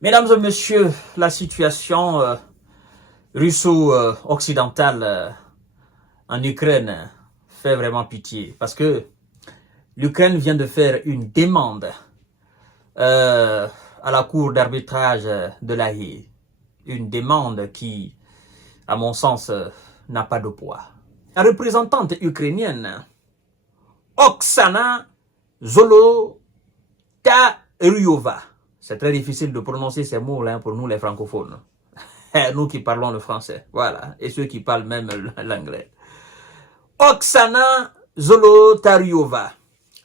Mesdames et messieurs, la situation russo-occidentale en Ukraine fait vraiment pitié parce que l'Ukraine vient de faire une demande à la Cour d'arbitrage de la Haye. Une demande qui, à mon sens, n'a pas de poids. La représentante ukrainienne, Oksana Zolotaryova, c'est très difficile de prononcer ces mots-là pour nous les francophones. Nous qui parlons le français, voilà, et ceux qui parlent même l'anglais. Oksana Zolotaryova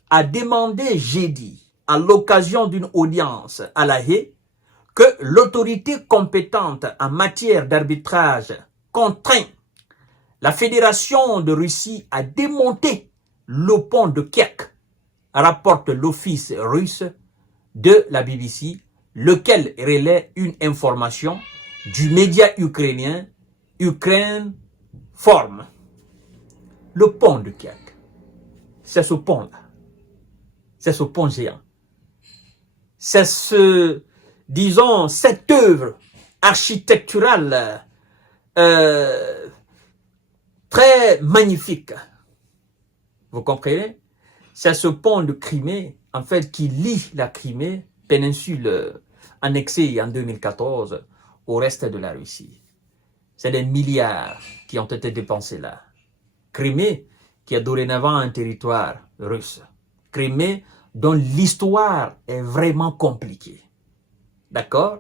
a demandé jeudi, à l'occasion d'une audience à La Haye, que l'autorité compétente en matière d'arbitrage contraint la Fédération de Russie à démonter le pont de Kerch, rapporte l'office russe de la BBC, lequel relaie une information du média ukrainien Ukraine Form. Le pont de Kerch, c'est ce pont-là. C'est ce pont géant. C'est disons, cette œuvre architecturale très magnifique. Vous comprenez? C'est ce pont de Crimée, en fait, qui lie la Crimée, péninsule annexée en 2014, au reste de la Russie. C'est des milliards qui ont été dépensés là. Crimée, qui est dorénavant un territoire russe. Crimée, dont l'histoire est vraiment compliquée. D'accord?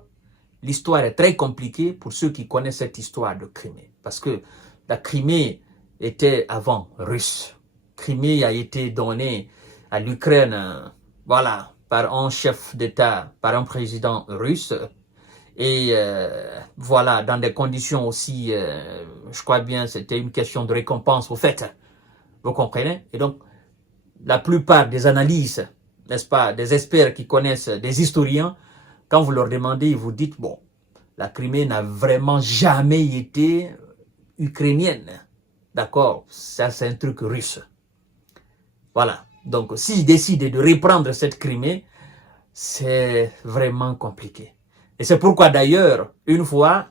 L'histoire est très compliquée pour ceux qui connaissent cette histoire de Crimée. Parce que la Crimée était avant russe. Crimée a été donnée à l'Ukraine, voilà, par un chef d'État, par un président russe. Et voilà, dans des conditions aussi, je crois bien, c'était une question de récompense au fait. Vous comprenez? Et donc, la plupart des analystes, n'est-ce pas, des experts qui connaissent, des historiens, quand vous leur demandez, vous dites, bon, la Crimée n'a vraiment jamais été ukrainienne. D'accord? Ça, c'est un truc russe. Voilà. Donc, s'ils décident de reprendre cette Crimée, c'est vraiment compliqué. Et c'est pourquoi, d'ailleurs, une fois,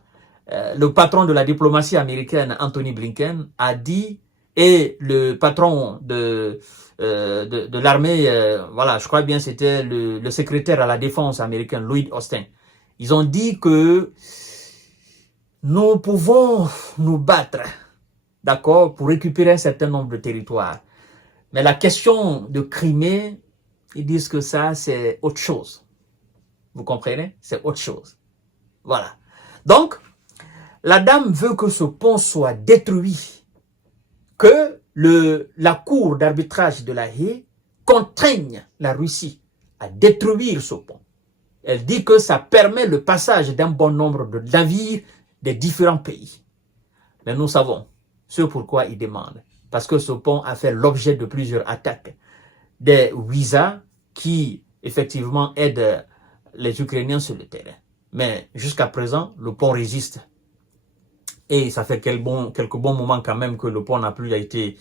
le patron de la diplomatie américaine, Anthony Blinken, a dit, et le patron de l'armée, voilà, je crois bien c'était le secrétaire à la défense américain, Lloyd Austin, ils ont dit que nous pouvons nous battre, d'accord, pour récupérer un certain nombre de territoires. Mais la question de Crimée, ils disent que ça, c'est autre chose. Vous comprenez? C'est autre chose. Voilà. Donc, la dame veut que ce pont soit détruit, que la cour d'arbitrage de la Haye contraigne la Russie à détruire ce pont. Elle dit que ça permet le passage d'un bon nombre de navires des différents pays. Mais nous savons ce pourquoi ils demandent. Parce que ce pont a fait l'objet de plusieurs attaques. Des visas qui, effectivement, aident les Ukrainiens sur le terrain. Mais jusqu'à présent, le pont résiste. Et ça fait quelques bons moments quand même que le pont n'a plus été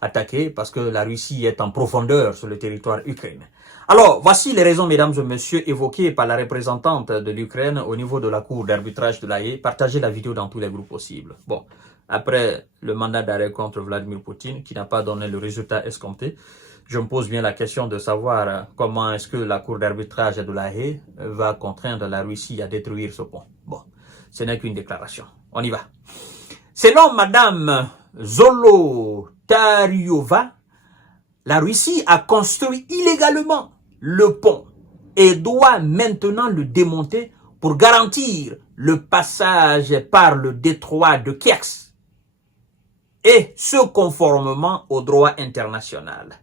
attaqué parce que la Russie est en profondeur sur le territoire ukrainien. Alors, voici les raisons, mesdames et messieurs, évoquées par la représentante de l'Ukraine au niveau de la cour d'arbitrage de la Haye. Partagez la vidéo dans tous les groupes possibles. Bon, après le mandat d'arrêt contre Vladimir Poutine, qui n'a pas donné le résultat escompté, je me pose bien la question de savoir comment est-ce que la cour d'arbitrage de la Haye va contraindre la Russie à détruire ce pont. Bon, ce n'est qu'une déclaration. On y va. Selon Madame Zolotaryova, la Russie a construit illégalement le pont et doit maintenant le démonter pour garantir le passage par le détroit de Kerch, et ce conformément au droit international.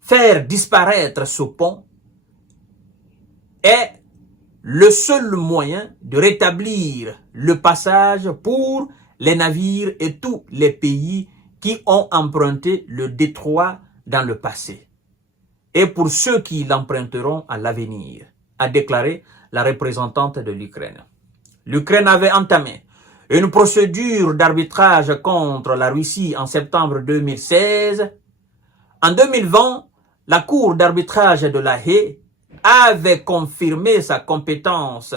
Faire disparaître ce pont est le seul moyen de rétablir le passage pour les navires et tous les pays qui ont emprunté le détroit dans le passé, et pour ceux qui l'emprunteront à l'avenir, a déclaré la représentante de l'Ukraine. L'Ukraine avait entamé une procédure d'arbitrage contre la Russie en septembre 2016. En 2020, la Cour d'arbitrage de la Haye avait confirmé sa compétence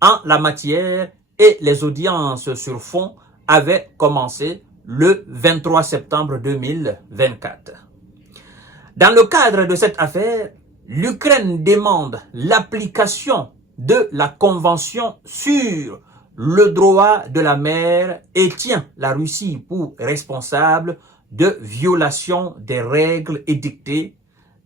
en la matière et les audiences sur fond avaient commencé le 23 septembre 2024. Dans le cadre de cette affaire, l'Ukraine demande l'application de la Convention sur le droit de la mer et tient la Russie pour responsable de violation des règles édictées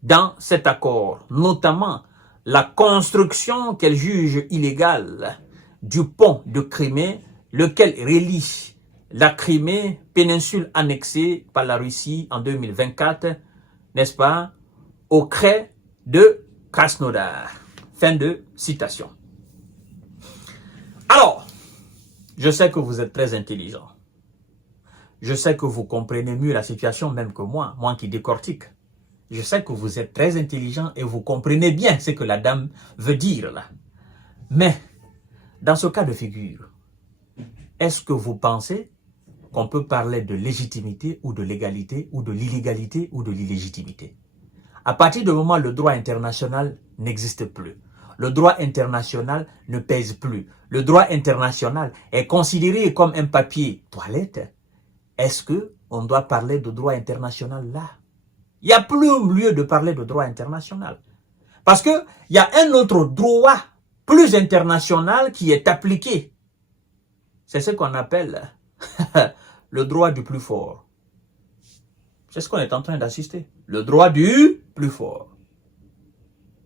dans cet accord, notamment la construction qu'elle juge illégale du pont de Crimée, lequel relie la Crimée, péninsule annexée par la Russie en 2024, n'est-ce pas, au crêt de Krasnodar. Fin de citation. Alors, je sais que vous êtes très intelligent. Je sais que vous comprenez mieux la situation même que moi qui décortique. Je sais que vous êtes très intelligent et vous comprenez bien ce que la dame veut dire là. Mais, dans ce cas de figure, est-ce que vous pensez qu'on peut parler de légitimité ou de légalité ou de l'illégalité ou de l'illégitimité? À partir du moment où le droit international n'existe plus, le droit international ne pèse plus, le droit international est considéré comme un papier toilette, est-ce qu'on doit parler de droit international là? Il n'y a plus lieu de parler de droit international. Parce qu'il y a un autre droit plus international qui est appliqué. C'est ce qu'on appelle le droit du plus fort. C'est ce qu'on est en train d'assister. Le droit du plus fort.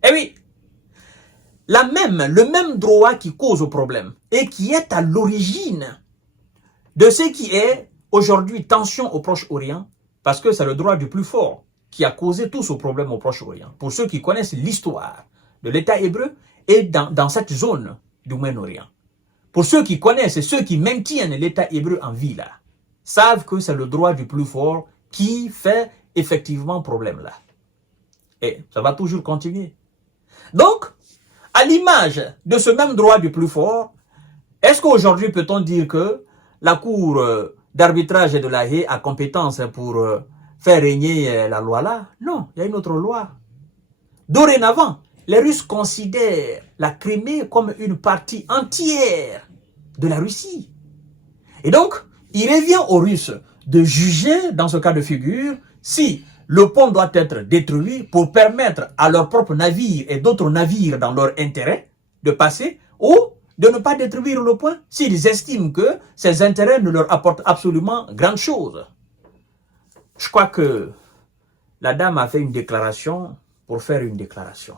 Eh oui, le même droit qui cause problème et qui est à l'origine de ce qui est aujourd'hui tension au Proche-Orient, parce que c'est le droit du plus fort qui a causé tout ce problème au Proche-Orient. Pour ceux qui connaissent l'histoire de l'État hébreu et dans cette zone du Moyen-Orient. Pour ceux qui connaissent et ceux qui maintiennent l'État hébreu en vie là, savent que c'est le droit du plus fort qui fait effectivement problème là. Et ça va toujours continuer. Donc, à l'image de ce même droit du plus fort, est-ce qu'aujourd'hui peut-on dire que la Cour d'arbitrage de la Haye a compétence pour faire régner la loi là? Non, il y a une autre loi. Dorénavant, les Russes considèrent la Crimée comme une partie entière de la Russie. Et donc, il revient aux Russes de juger, dans ce cas de figure, si le pont doit être détruit pour permettre à leurs propres navires et d'autres navires dans leur intérêt de passer, ou de ne pas détruire le pont s'ils estiment que ces intérêts ne leur apportent absolument grande chose. Je crois que la dame a fait une déclaration pour faire une déclaration.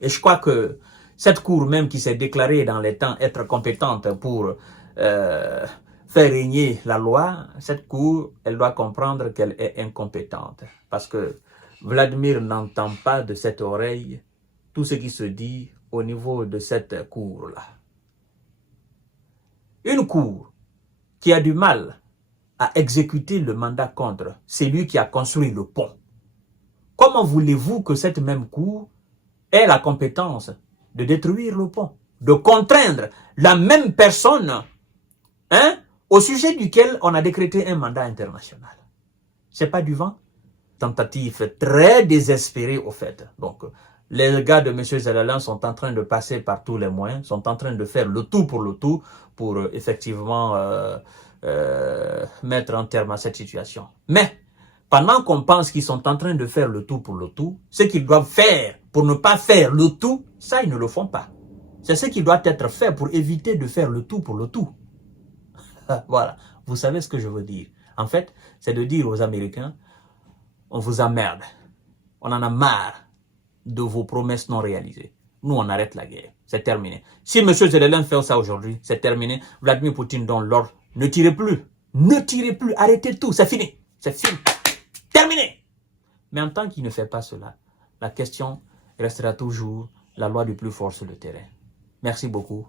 Et je crois que cette cour même qui s'est déclarée dans les temps être compétente pour faire régner la loi, cette cour, elle doit comprendre qu'elle est incompétente. Parce que Vladimir n'entend pas de cette oreille tout ce qui se dit au niveau de cette cour-là. Une cour qui a du mal à exécuter le mandat contre celui qui a construit le pont. Comment voulez-vous que cette même cour ait la compétence de détruire le pont, de contraindre la même personne au sujet duquel on a décrété un mandat international? C'est pas du vent? Tentative très désespérée au fait. Donc, les gars de M. Zelalem sont en train de passer par tous les moyens, sont en train de faire le tout, pour effectivement mettre un terme à cette situation. Mais, pendant qu'on pense qu'ils sont en train de faire le tout pour le tout, ce qu'ils doivent faire pour ne pas faire le tout, ça, ils ne le font pas. C'est ce qui doit être fait pour éviter de faire le tout pour le tout. Voilà, vous savez ce que je veux dire. En fait, c'est de dire aux Américains, on vous emmerde, on en a marre de vos promesses non réalisées. Nous, on arrête la guerre, c'est terminé. Si M. Zelalem fait ça aujourd'hui, c'est terminé. Vladimir Poutine donne l'ordre, ne tirez plus, arrêtez tout, c'est fini, terminé. Mais en tant qu'il ne fait pas cela, la question restera toujours la loi du plus fort sur le terrain. Merci beaucoup.